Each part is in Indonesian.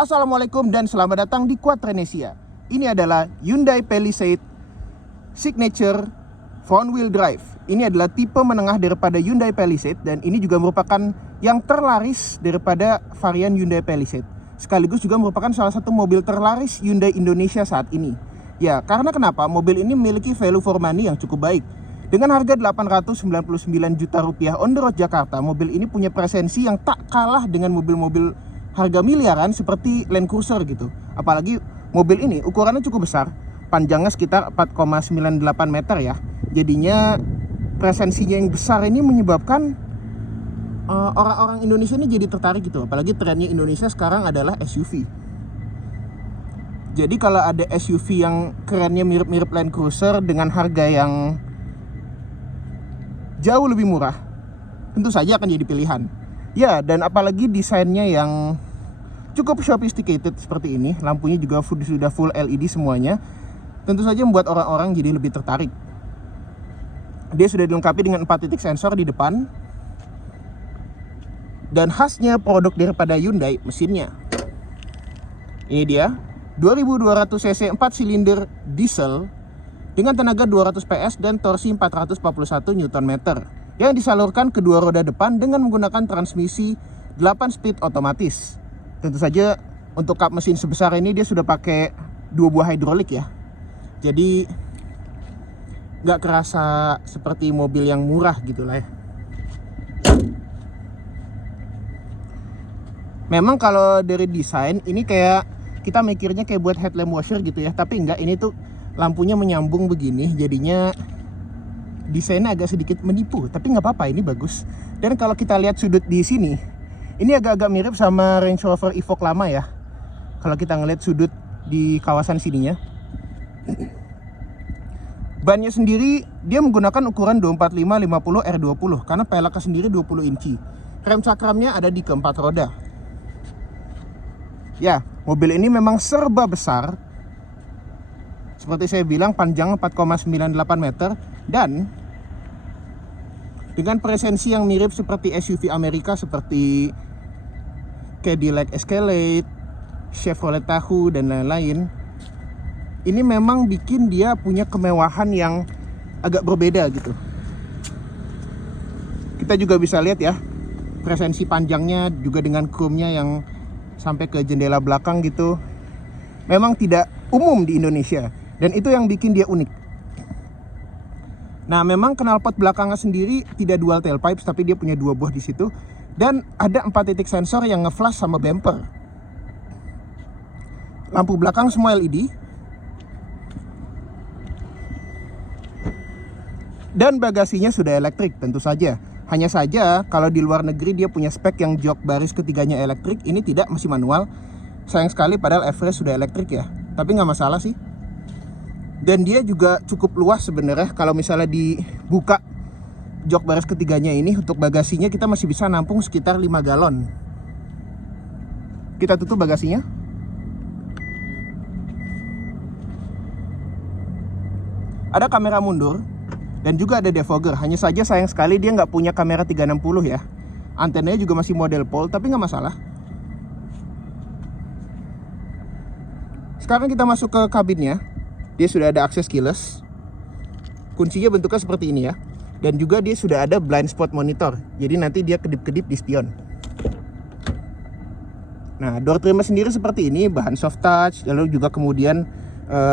Assalamualaikum dan selamat datang di Quadranesia. Ini adalah Hyundai Palisade Signature Front Wheel Drive. Ini adalah tipe menengah daripada Hyundai Palisade dan ini juga merupakan yang terlaris daripada varian Hyundai Palisade. Sekaligus juga merupakan salah satu mobil terlaris Hyundai Indonesia saat ini. Ya, karena kenapa? Mobil ini memiliki value for money yang cukup baik. Dengan harga 899 juta rupiah on the road Jakarta, mobil ini punya presensi yang tak kalah dengan mobil-mobil harga miliaran seperti Land Cruiser gitu. Apalagi mobil ini ukurannya cukup besar, panjangnya sekitar 4,98 meter ya. Jadinya presensinya yang besar ini menyebabkan orang-orang Indonesia ini jadi tertarik gitu. Apalagi trennya Indonesia sekarang adalah SUV. Jadi kalau ada SUV yang kerennya mirip-mirip Land Cruiser dengan harga yang jauh lebih murah, tentu saja akan jadi pilihan. Ya, dan apalagi desainnya yang cukup sophisticated seperti ini, lampunya juga sudah full LED semuanya, tentu saja membuat orang-orang jadi lebih tertarik. Dia sudah dilengkapi dengan 4 titik sensor di depan. Dan khasnya produk daripada Hyundai, mesinnya. Ini dia, 2200 cc 4 silinder diesel dengan tenaga 200 PS dan torsi 441 Nm yang disalurkan kedua roda depan dengan menggunakan transmisi 8 speed otomatis. Tentu saja untuk kap mesin sebesar ini dia sudah pakai 2 buah hidrolik ya. Jadi nggak kerasa seperti mobil yang murah gitu lah ya. Memang kalau dari desain ini kayak kita mikirnya kayak buat headlamp washer gitu ya, tapi enggak, ini tuh lampunya menyambung begini, jadinya desainnya agak sedikit menipu, tapi nggak apa-apa, ini bagus. Dan kalau kita lihat sudut di sini, ini agak-agak mirip sama Range Rover Evoque lama ya. Kalau kita ngeliat sudut di kawasan sininya. Bannya sendiri dia menggunakan ukuran 245/50 R20 karena peleknya sendiri 20 inci. Rem cakramnya ada di keempat roda. Ya, mobil ini memang serba besar. Seperti saya bilang, panjang 4,98 meter dan dengan presensi yang mirip seperti SUV Amerika seperti Cadillac Escalade, Chevrolet Tahoe dan lain-lain. Ini memang bikin dia punya kemewahan yang agak berbeda gitu. Kita juga bisa lihat ya, presensi panjangnya juga dengan chrome-nya yang sampai ke jendela belakang gitu. Memang tidak umum di Indonesia dan itu yang bikin dia unik. Nah, memang knalpot belakangnya sendiri tidak dual tailpipes, tapi dia punya 2 buah di situ. Dan ada 4 titik sensor yang nge-flash sama bumper. Lampu belakang semua LED. Dan bagasinya sudah elektrik tentu saja. Hanya saja kalau di luar negeri dia punya spek yang jok baris ketiganya elektrik, ini tidak, masih manual. Sayang sekali padahal Everest sudah elektrik ya. Tapi nggak masalah sih. Dan dia juga cukup luas sebenarnya. Kalau misalnya dibuka jok baris ketiganya ini, untuk bagasinya kita masih bisa nampung sekitar 5 galon. Kita tutup bagasinya. Ada kamera mundur dan juga ada defogger. Hanya saja sayang sekali dia nggak punya kamera 360 ya. Antenanya juga masih model pole, tapi nggak masalah. Sekarang kita masuk ke kabinnya. Dia sudah ada akses keyless. Kuncinya bentuknya seperti ini ya. Dan juga dia sudah ada blind spot monitor. Jadi nanti dia kedip-kedip di spion. Nah, door trimnya sendiri seperti ini, bahan soft touch. Lalu juga kemudian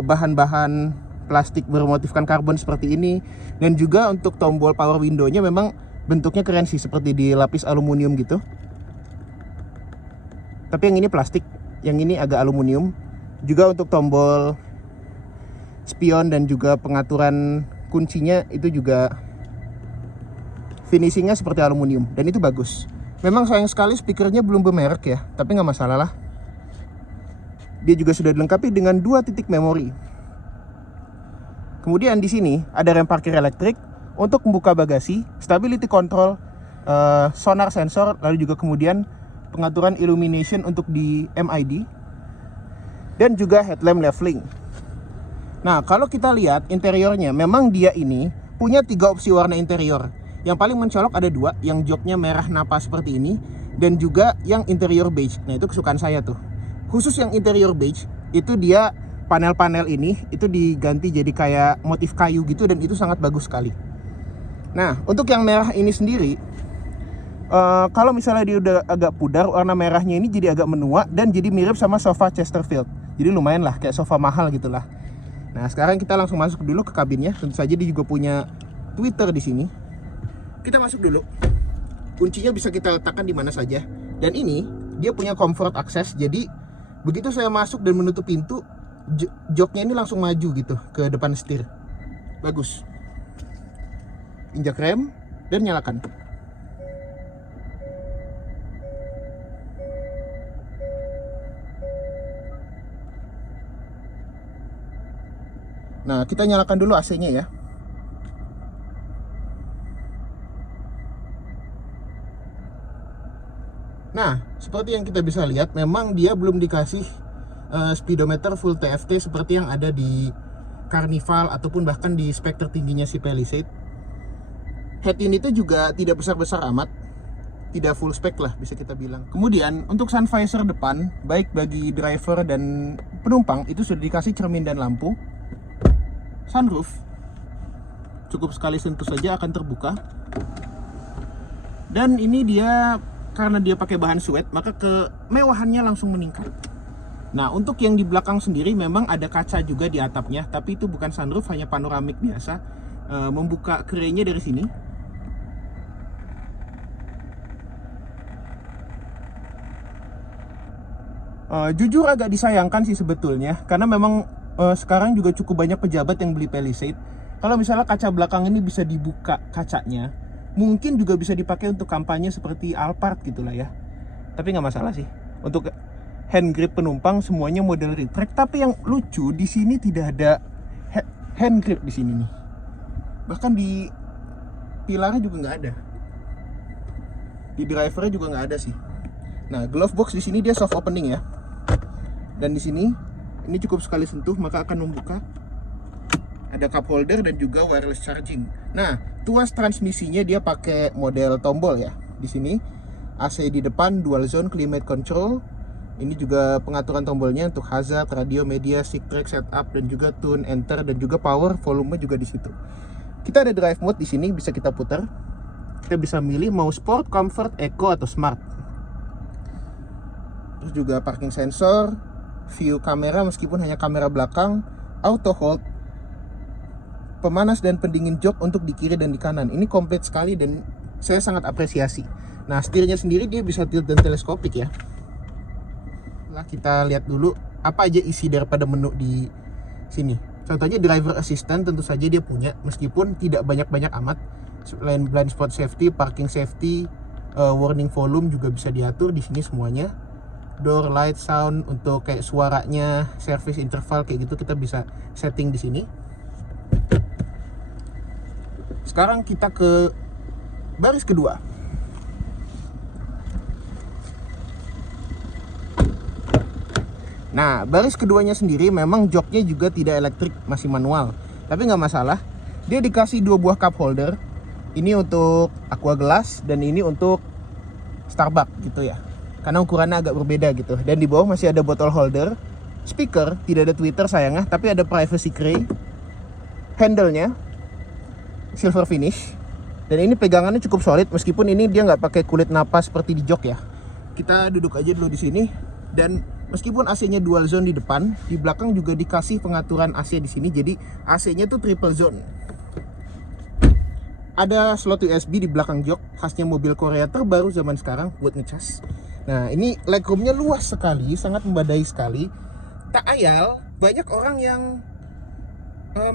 bahan-bahan plastik bermotifkan karbon seperti ini. Dan juga untuk tombol power window-nya memang bentuknya keren sih, seperti dilapis aluminium gitu. Tapi yang ini plastik, yang ini agak aluminium. Juga untuk tombol spion dan juga pengaturan kuncinya itu juga finishingnya seperti aluminium dan itu bagus. Memang sayang sekali speakernya belum bermerek ya, tapi nggak masalah lah. Dia juga sudah dilengkapi dengan 2 titik memori. Kemudian di sini ada rem parkir elektrik untuk membuka bagasi, stability control, sonar sensor, lalu juga kemudian pengaturan illumination untuk di MID dan juga headlamp leveling. Nah, kalau kita lihat interiornya, memang dia ini punya 3 opsi warna interior. Yang paling mencolok ada 2, yang joknya merah napa seperti ini, dan juga yang interior beige. Nah, itu kesukaan saya tuh. Khusus yang interior beige itu dia panel-panel ini itu diganti jadi kayak motif kayu gitu, dan itu sangat bagus sekali. Nah, untuk yang merah ini sendiri, kalau misalnya dia udah agak pudar, warna merahnya ini jadi agak menua dan jadi mirip sama sofa Chesterfield. Jadi lumayan lah, kayak sofa mahal gitulah. Nah, sekarang kita langsung masuk dulu ke kabinnya. Tentu saja dia juga punya tweeter di sini. Kita masuk dulu. Kuncinya bisa kita letakkan di mana saja. Dan ini dia punya comfort access. Jadi begitu saya masuk dan menutup pintu, joknya ini langsung maju gitu ke depan setir. Bagus. Injak rem dan nyalakan. Nah, kita nyalakan dulu AC-nya ya. Nah, seperti yang kita bisa lihat, memang dia belum dikasih speedometer full TFT seperti yang ada di Carnival ataupun bahkan di spek tertingginya si Palisade. Head unitnya juga tidak besar-besar amat, tidak full spek lah bisa kita bilang. Kemudian untuk sun visor depan, baik bagi driver dan penumpang, itu sudah dikasih cermin dan lampu. Sunroof cukup sekali sentuh saja akan terbuka, dan ini dia karena dia pakai bahan suede, maka kemewahannya langsung meningkat. Nah, untuk yang di belakang sendiri memang ada kaca juga di atapnya, tapi itu bukan sunroof, hanya panoramik biasa. Membuka kerainya dari sini. Jujur agak disayangkan sih sebetulnya, karena memang sekarang juga cukup banyak pejabat yang beli Palisade. Kalau misalnya kaca belakang ini bisa dibuka kacanya, mungkin juga bisa dipakai untuk kampanye seperti Alphard gitulah ya. Tapi nggak masalah sih. Untuk hand grip penumpang semuanya model retract. Tapi yang lucu di sini tidak ada hand grip di sini nih. Bahkan di pilarnya juga nggak ada. Di drivernya juga nggak ada sih. Nah, glove box di sini dia soft opening ya. Dan di sini ini cukup sekali sentuh maka akan membuka. Ada cup holder dan juga wireless charging. Nah, tuas transmisinya dia pakai model tombol ya. Di sini AC di depan, dual zone climate control. Ini juga pengaturan tombolnya untuk hazard, radio, media, stick track, setup, dan juga tune, enter, dan juga power, volume juga di situ. Kita ada drive mode di sini, bisa kita putar. Kita bisa milih mau sport, comfort, eco, atau smart. Terus juga parking sensor, view kamera meskipun hanya kamera belakang, auto hold, pemanas dan pendingin jok untuk di kiri dan di kanan. Ini komplit sekali dan saya sangat apresiasi. Nah, setirnya sendiri dia bisa tilt dan teleskopik ya. Nah, kita lihat dulu apa aja isi daripada menu di sini. Contohnya driver assistant tentu saja dia punya, meskipun tidak banyak-banyak amat. Selain blind spot safety, parking safety, warning volume juga bisa diatur di sini semuanya. Door light, sound untuk kayak suaranya, service interval kayak gitu kita bisa setting di sini. Sekarang kita ke baris kedua. Nah, baris keduanya sendiri memang joknya juga tidak elektrik, masih manual. Tapi nggak masalah, dia dikasih 2 buah cup holder. Ini untuk aqua gelas dan ini untuk Starbucks gitu ya. Karena ukurannya agak berbeda gitu. Dan di bawah masih ada bottle holder. Speaker, tidak ada tweeter sayangnya, tapi ada privacy tray. Handle-nya silver finish. Dan ini pegangannya cukup solid, meskipun ini dia nggak pakai kulit napas seperti di jok ya. Kita duduk aja dulu di sini. Dan meskipun AC-nya dual zone di depan, di belakang juga dikasih pengaturan AC di sini. Jadi AC-nya tuh triple zone. Ada slot USB di belakang jok, khasnya mobil Korea terbaru zaman sekarang buat ngecas. Nah, ini legroomnya luas sekali, sangat membadai sekali. Tak ayal, banyak orang yang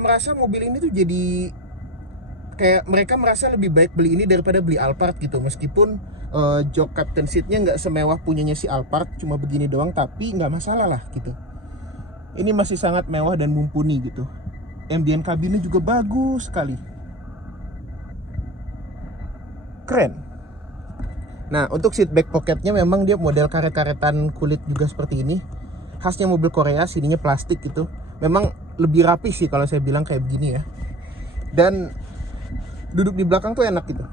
merasa mobil ini tuh jadi kayak mereka merasa lebih baik beli ini daripada beli Alphard gitu. Meskipun jok captain seatnya nggak semewah punyanya si Alphard, cuma begini doang, tapi nggak masalah lah gitu. Ini masih sangat mewah dan mumpuni gitu. Ambient kabinnya juga bagus sekali, keren. Nah, untuk seat back pocketnya memang dia model karet-karetan kulit juga seperti ini, khasnya mobil Korea. Sininya plastik gitu, memang lebih rapi sih kalau saya bilang kayak begini ya. Dan duduk di belakang tuh enak gitu.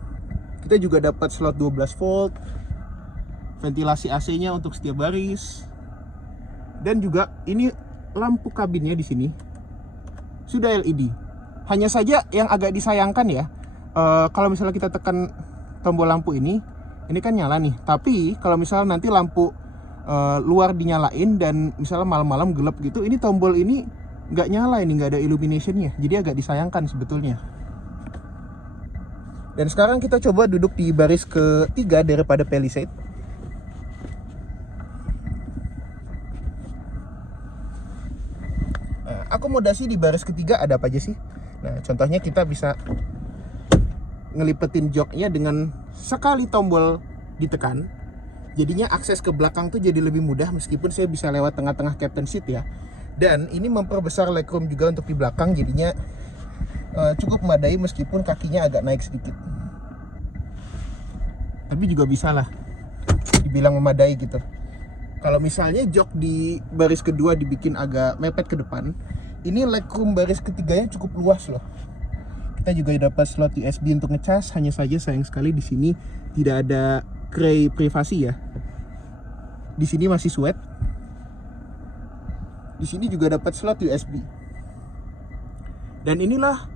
Kita juga dapat slot 12 volt, ventilasi AC-nya untuk setiap baris. Dan juga ini lampu kabinnya di sini sudah LED. Hanya saja yang agak disayangkan ya, kalau misalnya kita tekan tombol lampu ini kan nyala nih. Tapi kalau misalnya nanti lampu luar dinyalain dan misalnya malam-malam gelap gitu, ini tombol ini nggak nyala, ini nggak ada illuminationnya. Jadi agak disayangkan sebetulnya. Dan sekarang kita coba duduk di baris ketiga daripada Palisade. Nah, akomodasi di baris ketiga ada apa aja sih? Nah, contohnya kita bisa ngelipetin joknya dengan sekali tombol ditekan. Jadinya akses ke belakang tuh jadi lebih mudah, meskipun saya bisa lewat tengah-tengah captain seat ya. Dan ini memperbesar legroom juga untuk di belakang, jadinya cukup memadai meskipun kakinya agak naik sedikit. Tapi juga bisa lah dibilang memadai gitu. Kalau misalnya jok di baris kedua dibikin agak mepet ke depan, ini legroom baris ketiganya cukup luas loh. Kita juga dapat slot USB untuk ngecas, hanya saja sayang sekali di sini tidak ada tray privasi ya. Di sini masih sweat. Di sini juga dapat slot USB. Dan inilah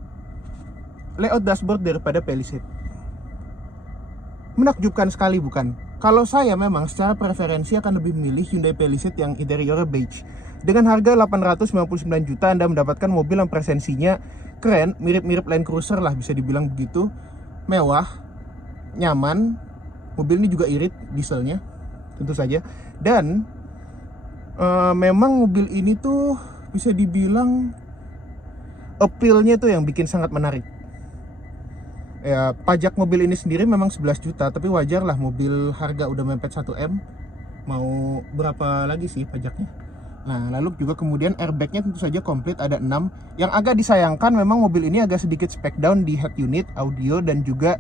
layout dashboard daripada Palisade. Menakjubkan sekali bukan? Kalau saya memang secara preferensi akan lebih memilih Hyundai Palisade yang interiornya beige. Dengan harga 899 juta Anda mendapatkan mobil yang presensinya keren, mirip-mirip Land Cruiser lah bisa dibilang begitu. Mewah, nyaman. Mobil ini juga irit dieselnya, tentu saja. Dan memang mobil ini tuh bisa dibilang appeal-nya tuh yang bikin sangat menarik. Ya, pajak mobil ini sendiri memang 11 juta, tapi wajar lah mobil harga udah mepet 1M. Mau berapa lagi sih pajaknya? Nah, lalu juga kemudian airbagnya tentu saja komplit, ada 6. Yang agak disayangkan memang mobil ini agak sedikit spek down di head unit, audio, dan juga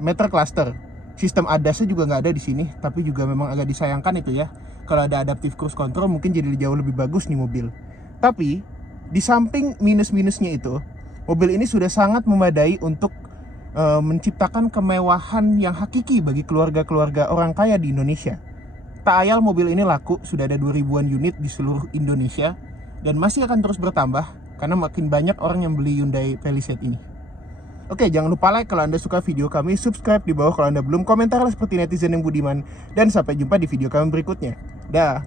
meter cluster. Sistem ADAS-nya juga nggak ada di sini, tapi juga memang agak disayangkan itu ya. Kalau ada adaptive cruise control mungkin jadi jauh lebih bagus nih mobil. Tapi di samping minus-minusnya itu, mobil ini sudah sangat memadai untuk menciptakan kemewahan yang hakiki bagi keluarga-keluarga orang kaya di Indonesia. Tak ayal mobil ini laku, sudah ada 2000-an unit di seluruh Indonesia, dan masih akan terus bertambah karena makin banyak orang yang beli Hyundai Palisade ini. Oke, jangan lupa like kalau Anda suka video kami, subscribe di bawah kalau Anda belum, komentarlah seperti netizen yang budiman, dan sampai jumpa di video kami berikutnya. Dah.